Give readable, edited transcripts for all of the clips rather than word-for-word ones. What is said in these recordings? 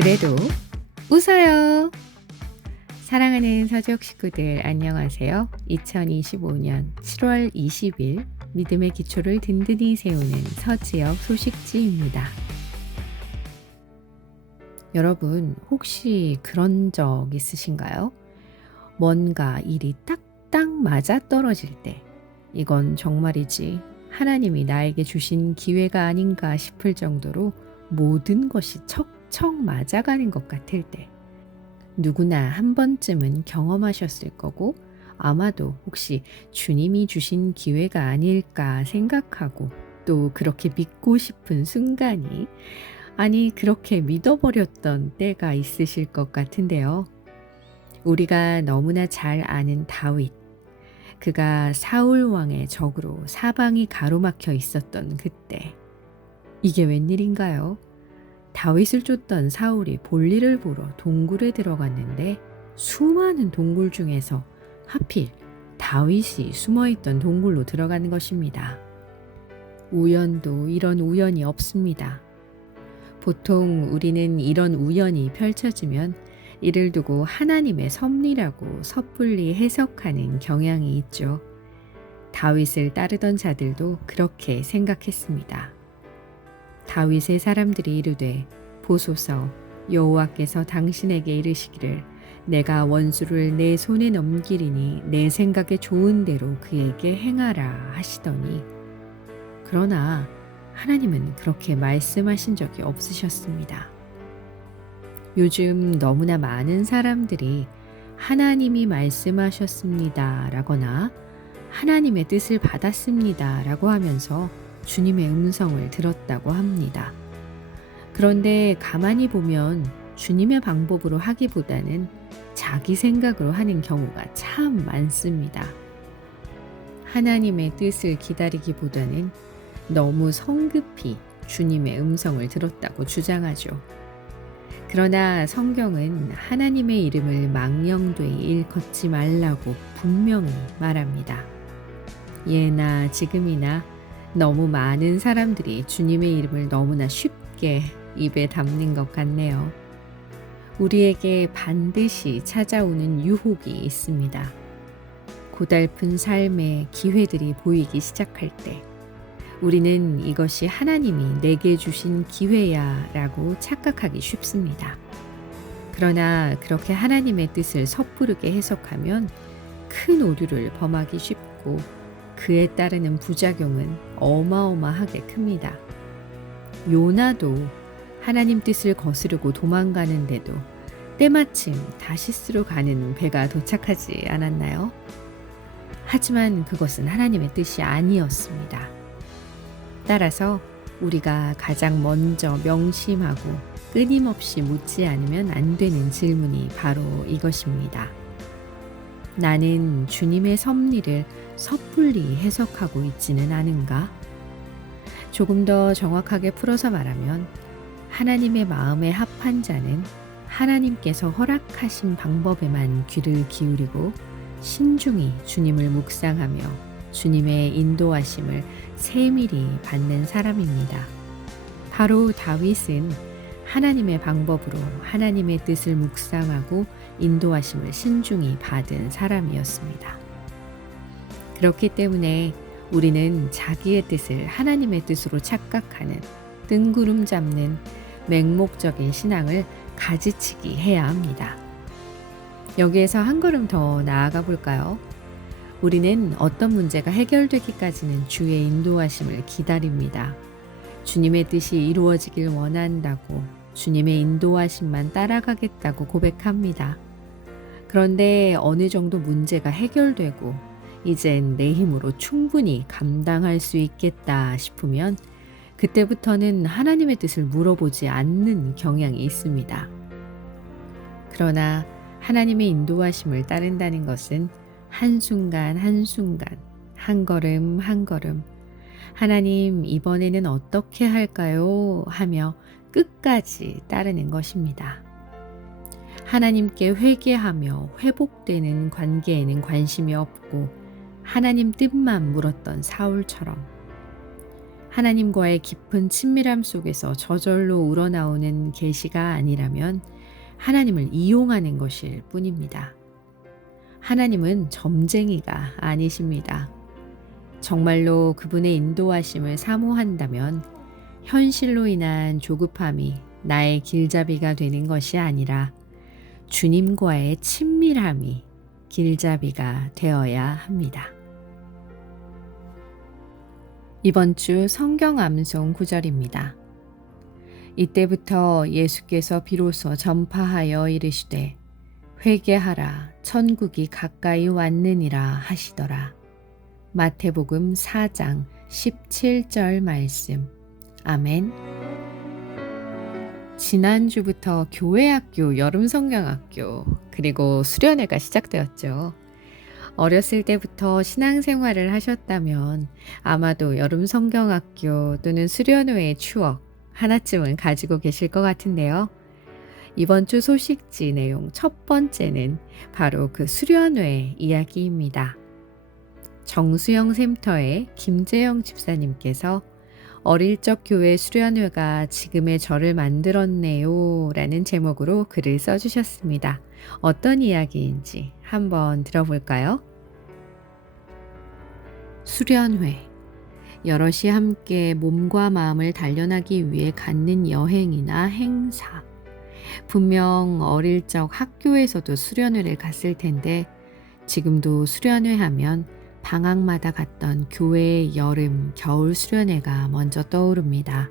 그래도 웃어요. 사랑하는 서지혁 식구들 안녕하세요. 2025년 7월 20일 믿음의 기초를 든든히 세우는 서지혁 소식지입니다. 여러분 혹시 그런 적 있으신가요? 뭔가 일이 딱딱 맞아떨어질 때 이건 정말이지 하나님이 나에게 주신 기회가 아닌가 싶을 정도로 모든 것이 척척 맞아가는 것 같을 때 누구나 한 번쯤은 경험하셨을 거고 아마도 혹시 주님이 주신 기회가 아닐까 생각하고 또 그렇게 믿고 싶은 순간이 아니 그렇게 믿어버렸던 때가 있으실 것 같은데요. 우리가 너무나 잘 아는 다윗 그가 사울 왕의 적으로 사방이 가로막혀 있었던 그때 이게 웬일인가요? 다윗을 쫓던 사울이 볼일을 보러 동굴에 들어갔는데 수많은 동굴 중에서 하필 다윗이 숨어있던 동굴로 들어가는 것입니다. 우연도 이런 우연이 없습니다. 보통 우리는 이런 우연이 펼쳐지면 이를 두고 하나님의 섭리라고 섣불리 해석하는 경향이 있죠. 다윗을 따르던 자들도 그렇게 생각했습니다. 다윗의 사람들이 이르되 보소서 여호와께서 당신에게 이르시기를 내가 원수를 내 손에 넘기리니 내 생각에 좋은 대로 그에게 행하라 하시더니 그러나 하나님은 그렇게 말씀하신 적이 없으셨습니다. 요즘 너무나 많은 사람들이 하나님이 말씀하셨습니다 라거나 하나님의 뜻을 받았습니다 라고 하면서 주님의 음성을 들었다고 합니다. 그런데 가만히 보면 주님의 방법으로 하기보다는 자기 생각으로 하는 경우가 참 많습니다. 하나님의 뜻을 기다리기보다는 너무 성급히 주님의 음성을 들었다고 주장하죠. 그러나 성경은 하나님의 이름을 망령되이 일컫지 말라고 분명히 말합니다. 예나 지금이나 너무 많은 사람들이 주님의 이름을 너무나 쉽게 입에 담는 것 같네요. 우리에게 반드시 찾아오는 유혹이 있습니다. 고달픈 삶의 기회들이 보이기 시작할 때 우리는 이것이 하나님이 내게 주신 기회야 라고 착각하기 쉽습니다. 그러나 그렇게 하나님의 뜻을 섣부르게 해석하면 큰 오류를 범하기 쉽고 그에 따르는 부작용은 어마어마하게 큽니다. 요나도 하나님 뜻을 거스르고 도망가는데도 때마침 다시스로 가는 배가 도착하지 않았나요? 하지만 그것은 하나님의 뜻이 아니었습니다. 따라서 우리가 가장 먼저 명심하고 끊임없이 묻지 않으면 안 되는 질문이 바로 이것입니다. 나는 주님의 섭리를 섣불리 해석하고 있지는 않은가? 조금 더 정확하게 풀어서 말하면 하나님의 마음에 합한 자는 하나님께서 허락하신 방법에만 귀를 기울이고 신중히 주님을 묵상하며 주님의 인도하심을 세밀히 받는 사람입니다. 바로 다윗은 하나님의 방법으로 하나님의 뜻을 묵상하고 인도하심을 신중히 받은 사람이었습니다. 그렇기 때문에 우리는 자기의 뜻을 하나님의 뜻으로 착각하는 뜬구름 잡는 맹목적인 신앙을 가지치기 해야 합니다. 여기에서 한 걸음 더 나아가 볼까요? 우리는 어떤 문제가 해결되기까지는 주의 인도하심을 기다립니다. 주님의 뜻이 이루어지길 원한다고 주님의 인도하심만 따라가겠다고 고백합니다. 그런데 어느 정도 문제가 해결되고 이젠 내 힘으로 충분히 감당할 수 있겠다 싶으면 그때부터는 하나님의 뜻을 물어보지 않는 경향이 있습니다. 그러나 하나님의 인도하심을 따른다는 것은 한순간 한순간 한 걸음 한 걸음 하나님 이번에는 어떻게 할까요? 하며 끝까지 따르는 것입니다. 하나님께 회개하며 회복되는 관계에는 관심이 없고 하나님 뜻만 물었던 사울처럼 하나님과의 깊은 친밀함 속에서 저절로 우러나오는 계시가 아니라면 하나님을 이용하는 것일 뿐입니다. 하나님은 점쟁이가 아니십니다. 정말로 그분의 인도하심을 사모한다면 현실로 인한 조급함이 나의 길잡이가 되는 것이 아니라 주님과의 친밀함이 길잡이가 되어야 합니다. 이번 주 성경 암송 구절입니다. 이때부터 예수께서 비로소 전파하여 이르시되 회개하라 천국이 가까이 왔느니라 하시더라. 마태복음 4장 17절 말씀. 아멘. 지난주부터 교회학교, 여름성경학교, 그리고 수련회가 시작되었죠. 어렸을 때부터 신앙생활을 하셨다면 아마도 여름성경학교 또는 수련회의 추억 하나쯤은 가지고 계실 것 같은데요. 이번 주 소식지 내용 첫 번째는 바로 그 수련회 이야기입니다. 정수영 샘터의 김재영 집사님께서 어릴 적 교회 수련회가 지금의 저를 만들었네요 라는 제목으로 글을 써주셨습니다. 어떤 이야기인지 한번 들어볼까요? 수련회. 여럿이 함께 몸과 마음을 단련하기 위해 갖는 여행이나 행사. 분명 어릴 적 학교에서도 수련회를 갔을 텐데 지금도 수련회 하면 방학마다 갔던 교회의 여름, 겨울 수련회가 먼저 떠오릅니다.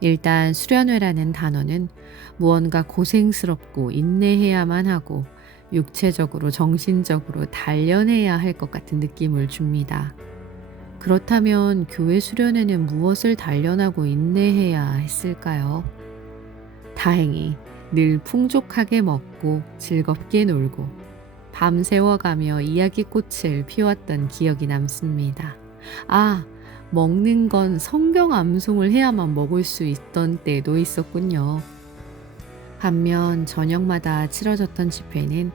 일단 수련회라는 단어는 무언가 고생스럽고 인내해야만 하고 육체적으로, 정신적으로 단련해야 할 것 같은 느낌을 줍니다. 그렇다면 교회 수련회는 무엇을 단련하고 인내해야 했을까요? 다행히 늘 풍족하게 먹고 즐겁게 놀고 밤새워가며 이야기꽃을 피웠던 기억이 남습니다. 아, 먹는 건 성경 암송을 해야만 먹을 수 있던 때도 있었군요. 반면 저녁마다 치러졌던 집회는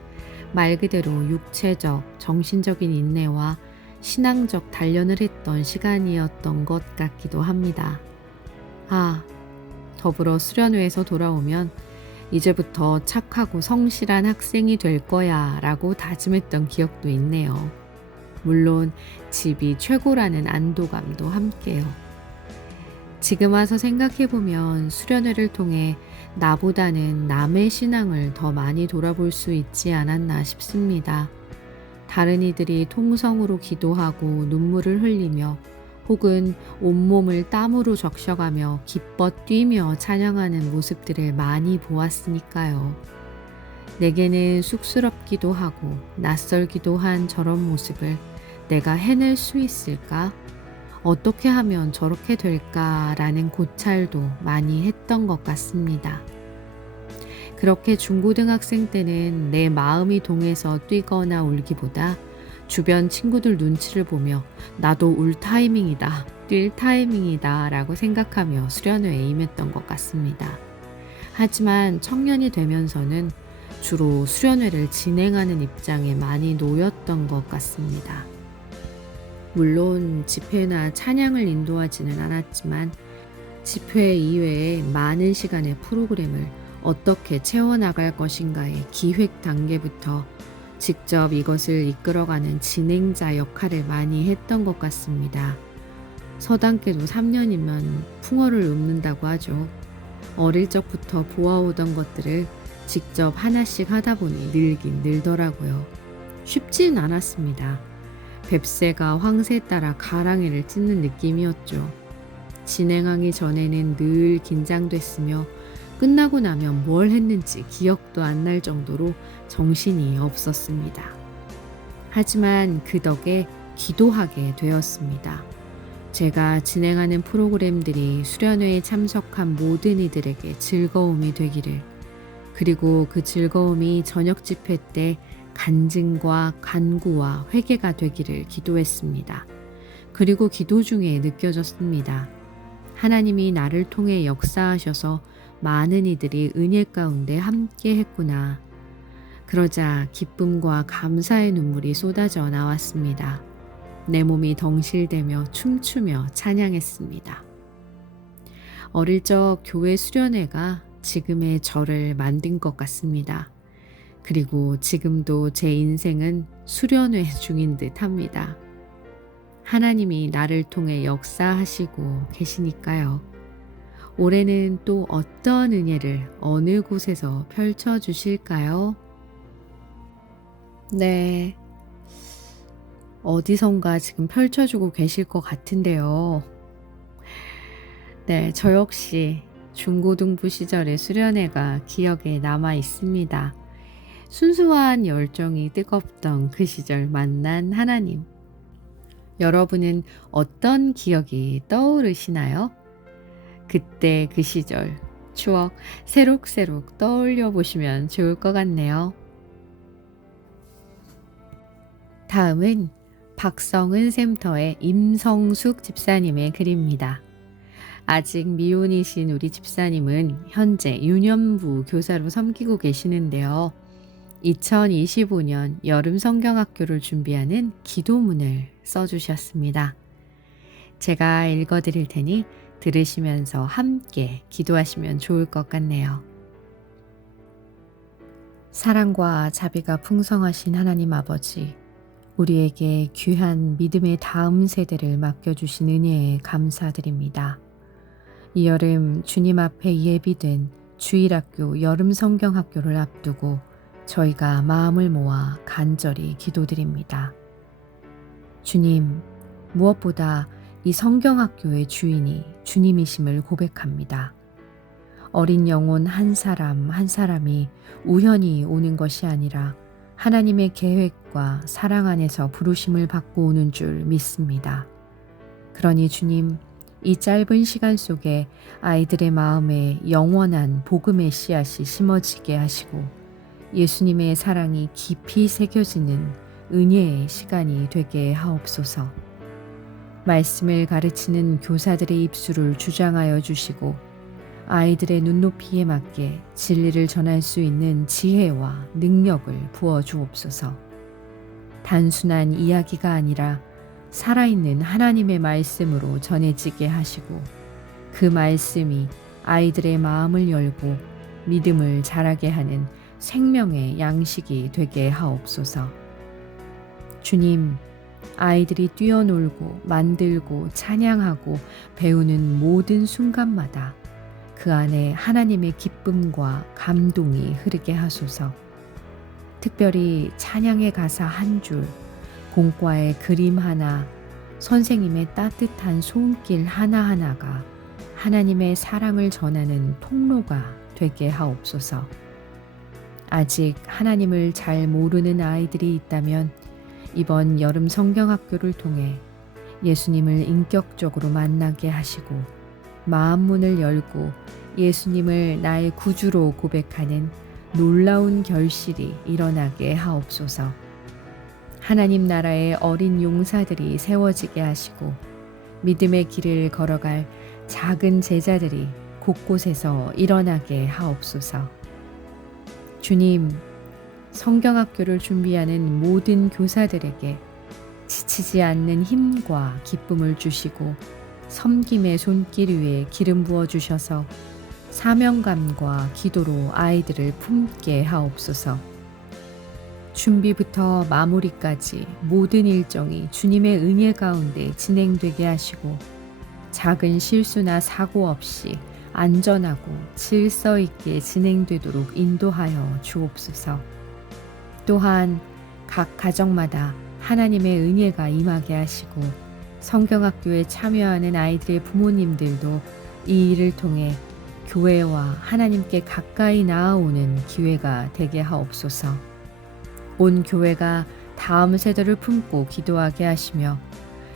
말 그대로 육체적, 정신적인 인내와 신앙적 단련을 했던 시간이었던 것 같기도 합니다. 아, 더불어 수련회에서 돌아오면 이제부터 착하고 성실한 학생이 될 거야 라고 다짐했던 기억도 있네요. 물론 집이 최고라는 안도감도 함께요. 지금 와서 생각해보면 수련회를 통해 나보다는 남의 신앙을 더 많이 돌아볼 수 있지 않았나 싶습니다. 다른 이들이 통성으로 기도하고 눈물을 흘리며 혹은 온몸을 땀으로 적셔가며 기뻐 뛰며 찬양하는 모습들을 많이 보았으니까요. 내게는 쑥스럽기도 하고 낯설기도 한 저런 모습을 내가 해낼 수 있을까? 어떻게 하면 저렇게 될까라는 고찰도 많이 했던 것 같습니다. 그렇게 중고등학생 때는 내 마음이 동해서 뛰거나 울기보다 주변 친구들 눈치를 보며 나도 울 타이밍이다, 뛸 타이밍이다 라고 생각하며 수련회에 임했던 것 같습니다. 하지만 청년이 되면서는 주로 수련회를 진행하는 입장에 많이 놓였던 것 같습니다. 물론 집회나 찬양을 인도하지는 않았지만 집회 이외에 많은 시간의 프로그램을 어떻게 채워나갈 것인가의 기획 단계부터 직접 이것을 이끌어가는 진행자 역할을 많이 했던 것 같습니다. 서당계도 3년이면 풍어를 읊는다고 하죠. 어릴 적부터 보아오던 것들을 직접 하나씩 하다 보니 늘긴 늘더라고요. 쉽진 않았습니다. 뱁새가 황새에 따라 가랑이를 찢는 느낌이었죠. 진행하기 전에는 늘 긴장됐으며 끝나고 나면 뭘 했는지 기억도 안 날 정도로 정신이 없었습니다. 하지만 그 덕에 기도하게 되었습니다. 제가 진행하는 프로그램들이 수련회에 참석한 모든 이들에게 즐거움이 되기를, 그리고 그 즐거움이 저녁 집회 때 간증과 간구와 회개가 되기를 기도했습니다. 그리고 기도 중에 느껴졌습니다. 하나님이 나를 통해 역사하셔서 많은 이들이 은혜 가운데 함께 했구나. 그러자 기쁨과 감사의 눈물이 쏟아져 나왔습니다. 내 몸이 덩실대며 춤추며 찬양했습니다. 어릴 적 교회 수련회가 지금의 저를 만든 것 같습니다. 그리고 지금도 제 인생은 수련회 중인 듯 합니다. 하나님이 나를 통해 역사하시고 계시니까요. 올해는 또 어떤 은혜를 어느 곳에서 펼쳐주실까요? 네, 어디선가 지금 펼쳐주고 계실 것 같은데요. 네, 저 역시 중고등부 시절의 수련회가 기억에 남아 있습니다. 순수한 열정이 뜨겁던 그 시절 만난 하나님. 여러분은 어떤 기억이 떠오르시나요? 그때 그 시절 추억 새록새록 떠올려 보시면 좋을 것 같네요. 다음은 박성은 샘터의 임성숙 집사님의 글입니다. 아직 미혼이신 우리 집사님은 현재 유년부 교사로 섬기고 계시는데요. 2025년 여름 성경학교를 준비하는 기도문을 써주셨습니다. 제가 읽어드릴 테니 들으시면서 함께 기도하시면 좋을 것 같네요. 사랑과 자비가 풍성하신 하나님 아버지, 우리에게 귀한 믿음의 다음 세대를 맡겨주신 은혜에 감사드립니다. 이 여름 주님 앞에 예비된 주일학교 여름 성경학교를 앞두고 저희가 마음을 모아 간절히 기도드립니다. 주님, 무엇보다 이 성경학교의 주인이 주님이심을 고백합니다. 어린 영혼 한 사람 한 사람이 우연히 오는 것이 아니라 하나님의 계획과 사랑 안에서 부르심을 받고 오는 줄 믿습니다. 그러니 주님, 이 짧은 시간 속에 아이들의 마음에 영원한 복음의 씨앗이 심어지게 하시고 예수님의 사랑이 깊이 새겨지는 은혜의 시간이 되게 하옵소서. 말씀을 가르치는 교사들의 입술을 주장하여 주시고 아이들의 눈높이에 맞게 진리를 전할 수 있는 지혜와 능력을 부어 주옵소서. 단순한 이야기가 아니라 살아있는 하나님의 말씀으로 전해지게 하시고 그 말씀이 아이들의 마음을 열고 믿음을 자라게 하는 생명의 양식이 되게 하옵소서. 주님, 아이들이 뛰어놀고 만들고 찬양하고 배우는 모든 순간마다 그 안에 하나님의 기쁨과 감동이 흐르게 하소서. 특별히 찬양의 가사 한 줄, 공과의 그림 하나, 선생님의 따뜻한 손길 하나하나가 하나님의 사랑을 전하는 통로가 되게 하옵소서. 아직 하나님을 잘 모르는 아이들이 있다면 이번 여름 성경학교를 통해 예수님을 인격적으로 만나게 하시고 마음문을 열고 예수님을 나의 구주로 고백하는 놀라운 결실이 일어나게 하옵소서. 하나님 나라의 어린 용사들이 세워지게 하시고 믿음의 길을 걸어갈 작은 제자들이 곳곳에서 일어나게 하옵소서. 주님, 성경학교를 준비하는 모든 교사들에게 지치지 않는 힘과 기쁨을 주시고 섬김의 손길 위에 기름 부어 주셔서 사명감과 기도로 아이들을 품게 하옵소서. 준비부터 마무리까지 모든 일정이 주님의 은혜 가운데 진행되게 하시고 작은 실수나 사고 없이 안전하고 질서 있게 진행되도록 인도하여 주옵소서. 또한 각 가정마다 하나님의 은혜가 임하게 하시고 성경학교에 참여하는 아이들의 부모님들도 이 일을 통해 교회와 하나님께 가까이 나아오는 기회가 되게 하옵소서. 온 교회가 다음 세대를 품고 기도하게 하시며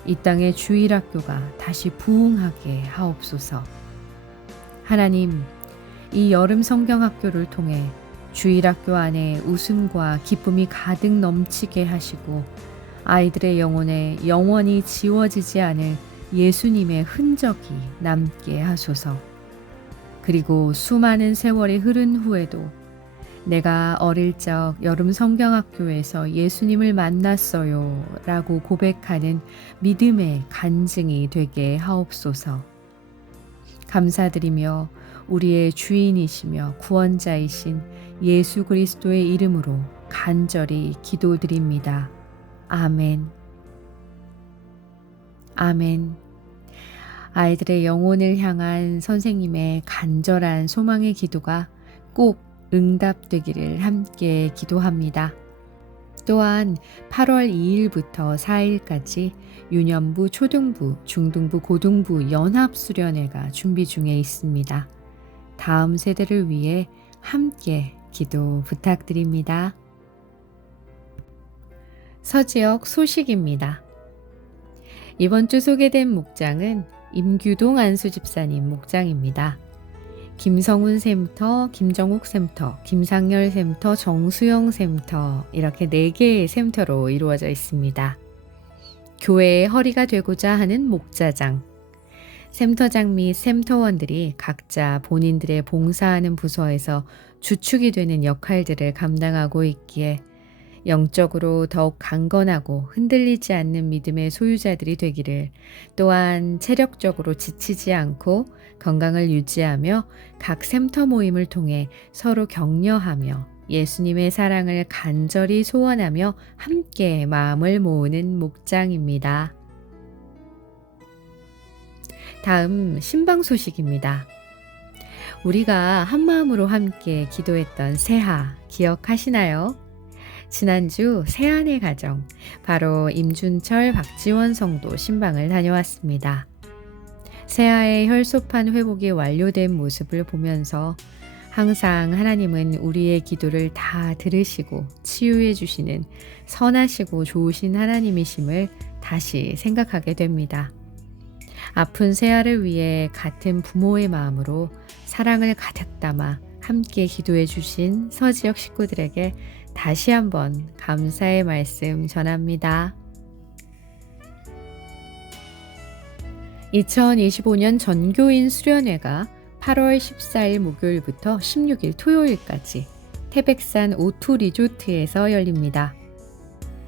이 땅의 주일학교가 다시 부흥하게 하옵소서. 하나님, 이 여름 성경학교를 통해 주일학교 안에 웃음과 기쁨이 가득 넘치게 하시고 아이들의 영혼에 영원히 지워지지 않을 예수님의 흔적이 남게 하소서. 그리고 수많은 세월이 흐른 후에도 내가 어릴 적 여름 성경학교에서 예수님을 만났어요 라고 고백하는 믿음의 간증이 되게 하옵소서. 감사드리며 우리의 주인이시며 구원자이신 예수 그리스도의 이름으로 간절히 기도드립니다. 아멘. 아멘. 아이들의 영혼을 향한 선생님의 간절한 소망의 기도가 꼭 응답되기를 함께 기도합니다. 또한 8월 2일부터 4일까지 유년부, 초등부, 중등부, 고등부 연합수련회가 준비 중에 있습니다. 다음 세대를 위해 함께 기도 부탁드립니다. 서지역 소식입니다. 이번 주 소개된 목장은 임규동 안수집사님 목장입니다. 김성훈 샘터, 김정욱 샘터, 김상열 샘터, 정수영 샘터 이렇게 4개의 샘터로 이루어져 있습니다. 교회의 허리가 되고자 하는 목자장, 샘터장 및 샘터원들이 각자 본인들의 봉사하는 부서에서 주축이 되는 역할들을 감당하고 있기에 영적으로 더욱 강건하고 흔들리지 않는 믿음의 소유자들이 되기를, 또한 체력적으로 지치지 않고 건강을 유지하며 각 샘터 모임을 통해 서로 격려하며 예수님의 사랑을 간절히 소원하며 함께 마음을 모으는 목장입니다. 다음 신방 소식입니다. 우리가 한마음으로 함께 기도했던 새하 기억하시나요? 지난주 새안의 가정, 바로 임준철, 박지원 성도 신방을 다녀왔습니다. 새하의 혈소판 회복이 완료된 모습을 보면서 항상 하나님은 우리의 기도를 다 들으시고 치유해 주시는 선하시고 좋으신 하나님이심을 다시 생각하게 됩니다. 아픈 새하를 위해 같은 부모의 마음으로 사랑을 가득 담아 함께 기도해 주신 서지역 식구들에게 다시 한번 감사의 말씀 전합니다. 2025년 전교인 수련회가 8월 14일 목요일부터 16일 토요일까지 태백산 O2 리조트에서 열립니다.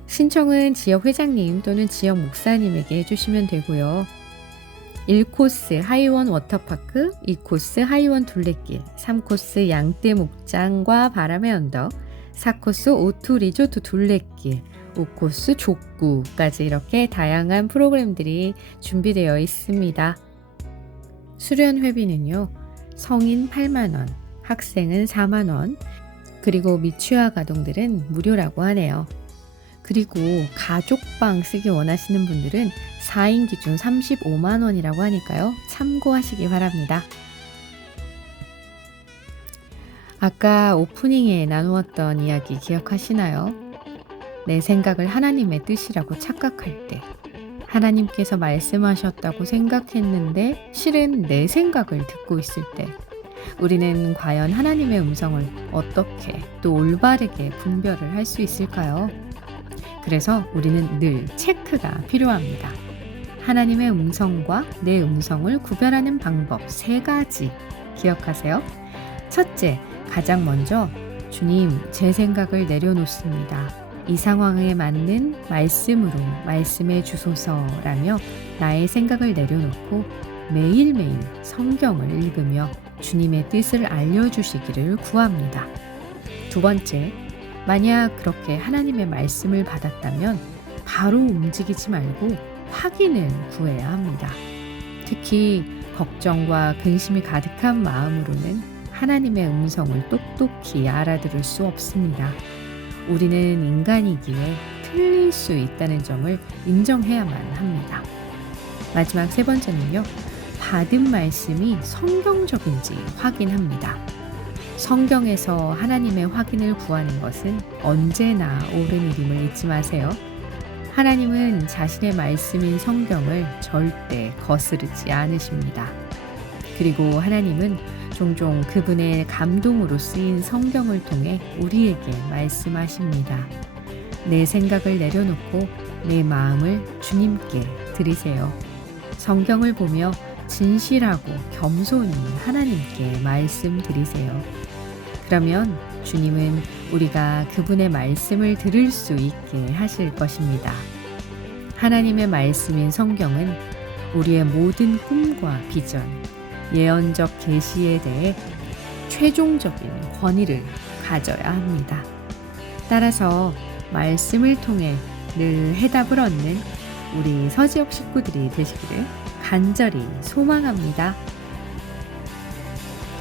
신청은 지역 회장님 또는 지역 목사님에게 해주시면 되고요. 1코스 하이원 워터파크, 2코스 하이원 둘레길, 3코스 양떼 목장과 바람의 언덕, 4코스 O2 리조트 둘레길, 5코스 족구까지 이렇게 다양한 프로그램들이 준비되어 있습니다. 수련 회비는요, 성인 8만원, 학생은 4만원, 그리고 미취학 아동들은 무료라고 하네요. 그리고 가족방 쓰기 원하시는 분들은 4인 기준 35만원이라고 하니까요, 참고하시기 바랍니다. 아까 오프닝에 나누었던 이야기 기억하시나요? 내 생각을 하나님의 뜻이라고 착각할 때, 하나님께서 말씀하셨다고 생각했는데 실은 내 생각을 듣고 있을 때, 우리는 과연 하나님의 음성을 어떻게 또 올바르게 분별을 할 수 있을까요? 그래서 우리는 늘 체크가 필요합니다. 하나님의 음성과 내 음성을 구별하는 방법 3가지 기억하세요. 첫째, 가장 먼저 주님, 제 생각을 내려놓습니다. 이 상황에 맞는 말씀으로 말씀해 주소서라며 나의 생각을 내려놓고 매일매일 성경을 읽으며 주님의 뜻을 알려주시기를 구합니다. 두 번째, 만약 그렇게 하나님의 말씀을 받았다면 바로 움직이지 말고 확인을 구해야 합니다. 특히 걱정과 근심이 가득한 마음으로는 하나님의 음성을 똑똑히 알아들을 수 없습니다. 우리는 인간이기에 틀릴 수 있다는 점을 인정해야만 합니다. 마지막 3번째는요, 받은 말씀이 성경적인지 확인합니다. 성경에서 하나님의 확인을 구하는 것은 언제나 옳은 일임을 잊지 마세요. 하나님은 자신의 말씀인 성경을 절대 거스르지 않으십니다. 그리고 하나님은 종종 그분의 감동으로 쓰인 성경을 통해 우리에게 말씀하십니다. 내 생각을 내려놓고 내 마음을 주님께 드리세요. 성경을 보며 진실하고 겸손히 하나님께 말씀드리세요. 그러면 주님은 우리가 그분의 말씀을 들을 수 있게 하실 것입니다. 하나님의 말씀인 성경은 우리의 모든 꿈과 비전, 예언적 계시에 대해 최종적인 권위를 가져야 합니다. 따라서 말씀을 통해 늘 해답을 얻는 우리 서지역 식구들이 되시기를 간절히 소망합니다.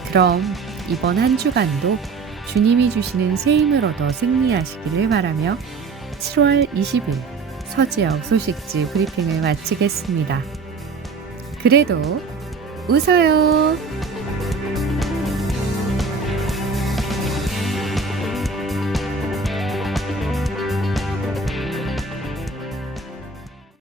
그럼 이번 한 주간도 주님이 주시는 새 힘을 얻어 승리하시기를 바라며 7월 20일 서지역 소식지 브리핑을 마치겠습니다. 그래도 웃어요.